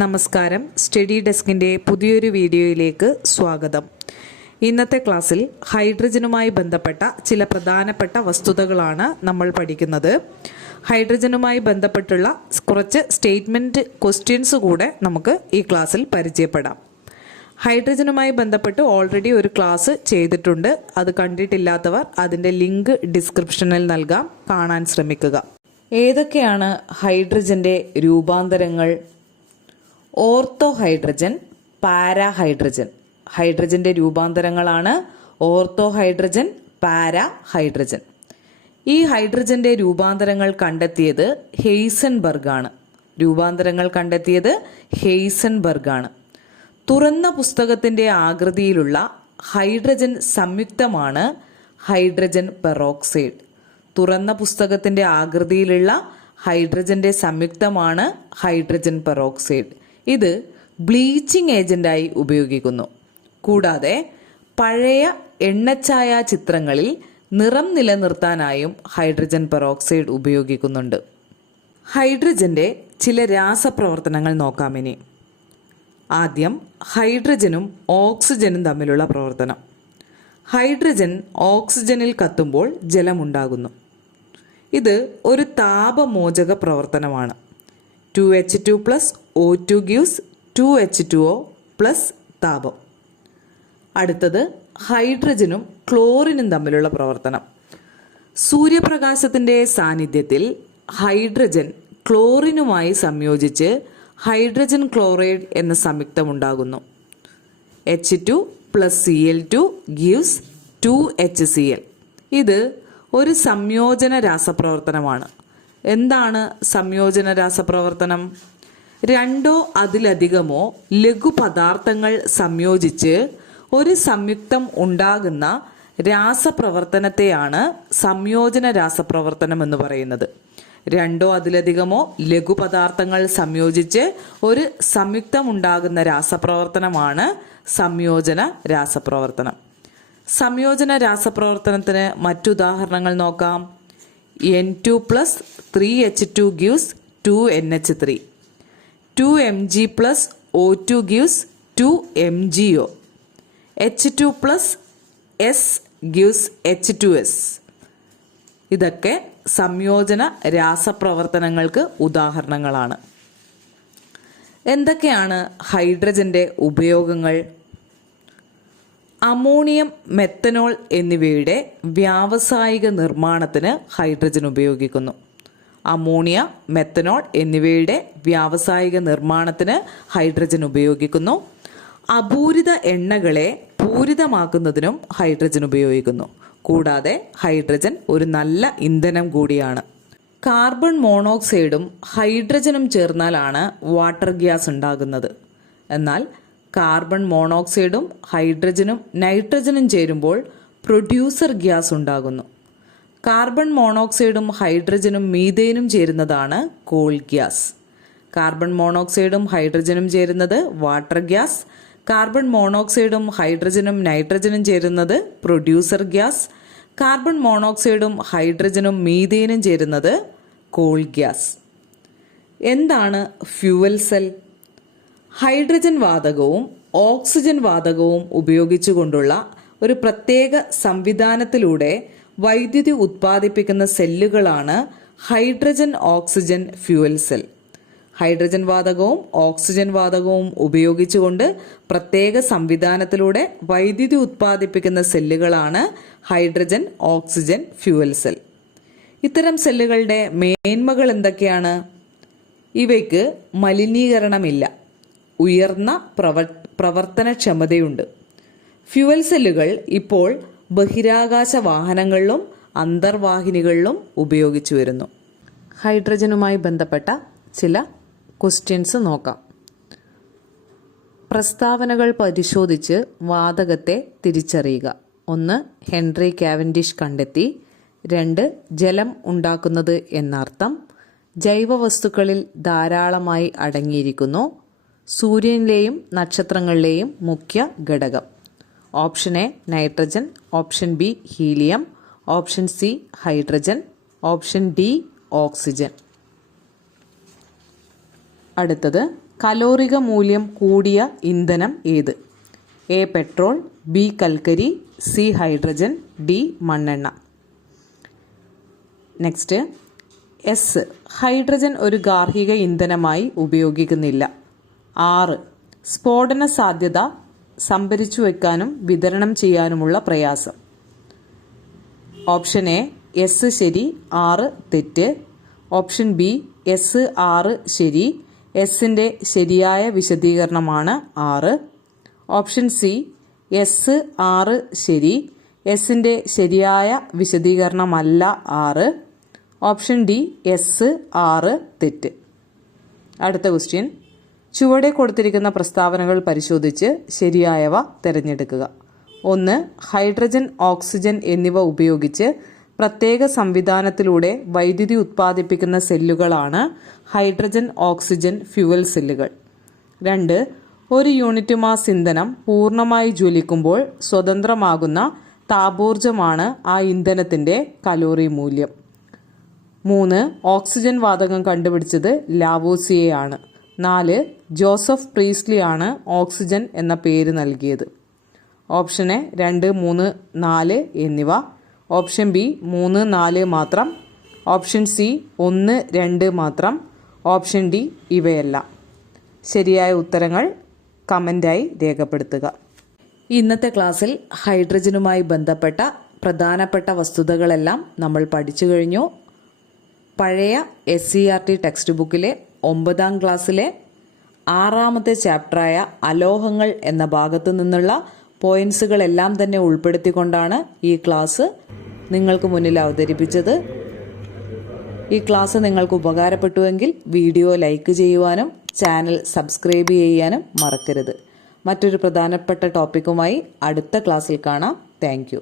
നമസ്കാരം. സ്റ്റഡി ഡെസ്കിൻ്റെ പുതിയൊരു വീഡിയോയിലേക്ക് സ്വാഗതം. ഇന്നത്തെ ക്ലാസ്സിൽ ഹൈഡ്രജനുമായി ബന്ധപ്പെട്ട ചില പ്രധാനപ്പെട്ട വസ്തുതകളാണ് നമ്മൾ പഠിക്കുന്നത്. ഹൈഡ്രജനുമായി ബന്ധപ്പെട്ടുള്ള കുറച്ച് സ്റ്റേറ്റ്മെൻറ്റ് ക്വസ്റ്റ്യൻസ് കൂടെ നമുക്ക് ഈ ക്ലാസ്സിൽ പരിചയപ്പെടാം. ഹൈഡ്രജനുമായി ബന്ധപ്പെട്ട് ഓൾറെഡി ഒരു ക്ലാസ് ചെയ്തിട്ടുണ്ട്. അത് കണ്ടിട്ടില്ലാത്തവർ അതിൻ്റെ ലിങ്ക് ഡിസ്ക്രിപ്ഷനിൽ നൽകാം, കാണാൻ ശ്രമിക്കുക. ഏതൊക്കെയാണ് ഹൈഡ്രജൻ്റെ രൂപാന്തരങ്ങൾ? Ortho hydrogen, para hydrogen. ഹൈഡ്രജൻ്റെ രൂപാന്തരങ്ങളാണ് ഓർത്തോ ഹൈഡ്രജൻ, പാരാ ഹൈഡ്രജൻ. ഈ ഹൈഡ്രജൻ്റെ രൂപാന്തരങ്ങൾ കണ്ടെത്തിയത് ഹെയ്സൻബർഗാണ്. തുറന്ന പുസ്തകത്തിൻ്റെ ആകൃതിയിലുള്ള ഹൈഡ്രജൻ സംയുക്തമാണ് ഹൈഡ്രജൻ പെറോക്സൈഡ്. തുറന്ന പുസ്തകത്തിൻ്റെ ആകൃതിയിലുള്ള ഹൈഡ്രജൻ്റെ സംയുക്തമാണ് ഹൈഡ്രജൻ പെറോക്സൈഡ്. ഇത് ബ്ലീച്ചിങ് ഏജന്റായി ഉപയോഗിക്കുന്നു. കൂടാതെ പഴയ എണ്ണച്ചായ ചിത്രങ്ങളിൽ നിറം നിലനിർത്താനായും ഹൈഡ്രജൻ പെറോക്സൈഡ് ഉപയോഗിക്കുന്നുണ്ട്. ഹൈഡ്രജൻ്റെ ചില രാസപ്രവർത്തനങ്ങൾ നോക്കാം ഇനി. ആദ്യം ഹൈഡ്രജനും ഓക്സിജനും തമ്മിലുള്ള പ്രവർത്തനം. ഹൈഡ്രജൻ ഓക്സിജനിൽ കത്തുമ്പോൾ ജലമുണ്ടാകുന്നു. ഇത് ഒരു താപമോചക പ്രവർത്തനമാണ്. 2H2+ O2 gives 2H2O plus താപം. അടുത്തത് ഹൈഡ്രജനും ക്ലോറിനും തമ്മിലുള്ള പ്രവർത്തനം. സൂര്യപ്രകാശത്തിൻ്റെ സാന്നിധ്യത്തിൽ ഹൈഡ്രജൻ ക്ലോറിനുമായി സംയോജിച്ച് ഹൈഡ്രജൻ ക്ലോറൈഡ് എന്ന സംയുക്തമുണ്ടാകുന്നു. H2+Cl2 gives 2HCl. ഇത് ഒരു സംയോജന രാസപ്രവർത്തനമാണ്. എന്താണ് സംയോജന രാസപ്രവർത്തനം? രണ്ടോ അതിലധികമോ ലഘുപദാർത്ഥങ്ങൾ സംയോജിച്ച് ഒരു സംയുക്തം ഉണ്ടാകുന്ന രാസപ്രവർത്തനത്തെയാണ് സംയോജന രാസപ്രവർത്തനം എന്ന് പറയുന്നത്. രണ്ടോ അതിലധികമോ ലഘുപദാർത്ഥങ്ങൾ സംയോജിച്ച് ഒരു സംയുക്തം ഉണ്ടാകുന്ന രാസപ്രവർത്തനമാണ് സംയോജന രാസപ്രവർത്തനം. സംയോജന രാസപ്രവർത്തനത്തിന് മറ്റുദാഹരണങ്ങൾ നോക്കാം. N2+3H2 gives 2NH3. 2Mg+O2 gives 2MgO. H2+S gives H2S. ഇതൊക്കെ സംയോജന രാസപ്രവർത്തനങ്ങൾക്ക് ഉദാഹരണങ്ങളാണ്. എന്തൊക്കെയാണ് ഹൈഡ്രജൻ്റെ ഉപയോഗങ്ങൾ? അമോണിയം, മെത്തനോൾ എന്നിവയുടെ വ്യാവസായിക നിർമ്മാണത്തിന് ഹൈഡ്രജൻ ഉപയോഗിക്കുന്നു. അമോണിയ, മെത്തനോൾ എന്നിവയുടെ വ്യാവസായിക നിർമ്മാണത്തിന് ഹൈഡ്രജൻ ഉപയോഗിക്കുന്നു. അപൂരിത എണ്ണകളെ പൂരിതമാക്കുന്നതിനും ഹൈഡ്രജൻ ഉപയോഗിക്കുന്നു. കൂടാതെ ഹൈഡ്രജൻ ഒരു നല്ല ഇന്ധനം കൂടിയാണ്. കാർബൺ മോണോക്സൈഡും ഹൈഡ്രജനും ചേർന്നാലാണ് വാട്ടർ ഗ്യാസ് ഉണ്ടാകുന്നത്. എന്നാൽ കാർബൺ മോണോക്സൈഡും ഹൈഡ്രജനും നൈട്രജനും ചേരുമ്പോൾ പ്രൊഡ്യൂസർ ഗ്യാസ് ഉണ്ടാകുന്നു. കാർബൺ മോണോക്സൈഡും ഹൈഡ്രജനും മീഥേനും ചേരുന്നതാണ് കോൾ ഗ്യാസ്. കാർബൺ മോണോക്സൈഡും ഹൈഡ്രജനും ചേരുന്നത് വാട്ടർ ഗ്യാസ്. കാർബൺ മോണോക്സൈഡും ഹൈഡ്രജനും നൈട്രജനും ചേരുന്നത് പ്രൊഡ്യൂസർ ഗ്യാസ്. കാർബൺ മോണോക്സൈഡും ഹൈഡ്രജനും മീഥേനും ചേരുന്നത് കോൾ ഗ്യാസ്. എന്താണ് ഫ്യൂവൽ സെൽ? ഹൈഡ്രജൻ വാതകവും ഓക്സിജൻ വാതകവും ഉപയോഗിച്ചുകൊണ്ടുള്ള ഒരു പ്രത്യേക സംവിധാനത്തിലൂടെ വൈദ്യുതി ഉത്പാദിപ്പിക്കുന്ന സെല്ലുകളാണ് hydrogen oxygen fuel cell. Hydrogen വാതകവും ഓക്സിജൻ വാതകവും ഉപയോഗിച്ചുകൊണ്ട് പ്രത്യേക സംവിധാനത്തിലൂടെ വൈദ്യുതി ഉത്പാദിപ്പിക്കുന്ന സെല്ലുകളാണ് ഹൈഡ്രജൻ ഓക്സിജൻ ഫ്യൂവൽ സെൽ. ഇത്തരം സെല്ലുകളുടെ മേന്മകൾ എന്തൊക്കെയാണ്? ഇവയ്ക്ക് മലിനീകരണമില്ല, ഉയർന്ന പ്രവർത്തനക്ഷമതയുണ്ട്. ഫ്യൂവൽ സെല്ലുകൾ ഇപ്പോൾ ബഹിരാകാശ വാഹനങ്ങളിലും അന്തർവാഹിനികളിലും ഉപയോഗിച്ചു വരുന്നു. ഹൈഡ്രജനുമായി ബന്ധപ്പെട്ട ചില ക്വസ്റ്റ്യൻസ് നോക്കാം. പ്രസ്താവനകൾ പരിശോധിച്ച് വാതകത്തെ തിരിച്ചറിയുക. 1. ഹെൻറി കാവൻഡിഷ് കണ്ടെത്തി. 2. ജലം ഉണ്ടാക്കുന്നത് എന്നർത്ഥം. ജൈവവസ്തുക്കളിൽ ധാരാളമായി അടങ്ങിയിരിക്കുന്നു. സൂര്യനിലെയും നക്ഷത്രങ്ങളിലെയും മുഖ്യ ഘടകം. Option A nitrogen, option B helium, option C hydrogen, option D oxygen. അടുത്തത് കലോറിക മൂല്യം കൂടിയ ഇന്ധനം ഏത്? എ പെട്രോൾ, ബി കൽക്കരി, സി ഹൈഡ്രജൻ, ഡി മണ്ണെണ്ണ. Next S. ഹൈഡ്രജൻ ഒരു ഗാർഹിക ഇന്ധനമായി ഉപയോഗിക്കുന്നില്ല. 6. സ്ഫോടന സാധ്യത, സംഭരിച്ചു വയ്ക്കാനും വിതരണം ചെയ്യാനുമുള്ള പ്രയാസം. ഓപ്ഷൻ എ എസ് ശരി, 6 തെറ്റ്. ഓപ്ഷൻ ബി എസ് 6 ശരി, എസിൻ്റെ ശരിയായ വിശദീകരണമാണ് 6. ഓപ്ഷൻ സി എസ് 6 ശരി, എസിൻ്റെ ശരിയായ വിശദീകരണമല്ല 6. ഓപ്ഷൻ ഡി എസ് 6 തെറ്റ്. അടുത്ത ക്വസ്റ്റ്യൻ. ചുവടെ കൊടുത്തിരിക്കുന്ന പ്രസ്താവനകൾ പരിശോധിച്ച് ശരിയായവ തിരഞ്ഞെടുക്കുക. 1. ഹൈഡ്രജൻ, ഓക്സിജൻ എന്നിവ ഉപയോഗിച്ച് പ്രത്യേക സംവിധാനത്തിലൂടെ വൈദ്യുതി ഉത്പാദിപ്പിക്കുന്ന സെല്ലുകളാണ് ഹൈഡ്രജൻ ഓക്സിജൻ ഫ്യൂവൽ സെല്ലുകൾ. 2. ഒരു യൂണിറ്റ് മാസ് ഇന്ധനം പൂർണ്ണമായി ജ്വലിക്കുമ്പോൾ സ്വതന്ത്രമാകുന്ന താപോർജ്ജമാണ് ആ ഇന്ധനത്തിൻ്റെ കലോറി മൂല്യം. 3. ഓക്സിജൻ വാതകം കണ്ടുപിടിച്ചത് ലാവോസിയെ ആണ്. 4. ജോസഫ് പ്രീസ്ലി ആണ് ഓക്സിജൻ എന്ന പേര് നൽകിയത്. ഓപ്ഷൻ എ 2, 3, 4 എന്നിവ. ഓപ്ഷൻ ബി 3, 4 മാത്രം. ഓപ്ഷൻ സി 1, 2 മാത്രം. ഓപ്ഷൻ ഡി ഇവയെല്ലാം. ശരിയായ ഉത്തരങ്ങൾ കമൻ്റായി രേഖപ്പെടുത്തുക. ഇന്നത്തെ ക്ലാസ്സിൽ ഹൈഡ്രജനുമായി ബന്ധപ്പെട്ട പ്രധാനപ്പെട്ട വസ്തുതകളെല്ലാം നമ്മൾ പഠിച്ചു കഴിഞ്ഞു. പഴയ SCERT ടെക്സ്റ്റ് ബുക്കിലെ 9ാം ക്ലാസ്സിലെ 6ാമത്തെ ചാപ്റ്ററായ അലോഹങ്ങൾ എന്ന ഭാഗത്തു നിന്നുള്ള പോയിന്റ്സുകളെല്ലാം തന്നെ ഉൾപ്പെടുത്തിക്കൊണ്ടാണ് ഈ ക്ലാസ് നിങ്ങൾക്ക് മുന്നിൽ അവതരിപ്പിച്ചത്. ഈ ക്ലാസ് നിങ്ങൾക്ക് ഉപകാരപ്പെട്ടുവെങ്കിൽ വീഡിയോ ലൈക്ക് ചെയ്യുവാനും ചാനൽ സബ്സ്ക്രൈബ് ചെയ്യാനും മറക്കരുത്. മറ്റൊരു പ്രധാനപ്പെട്ട ടോപ്പിക്കുമായി അടുത്ത ക്ലാസ്സിൽ കാണാം. Thank you.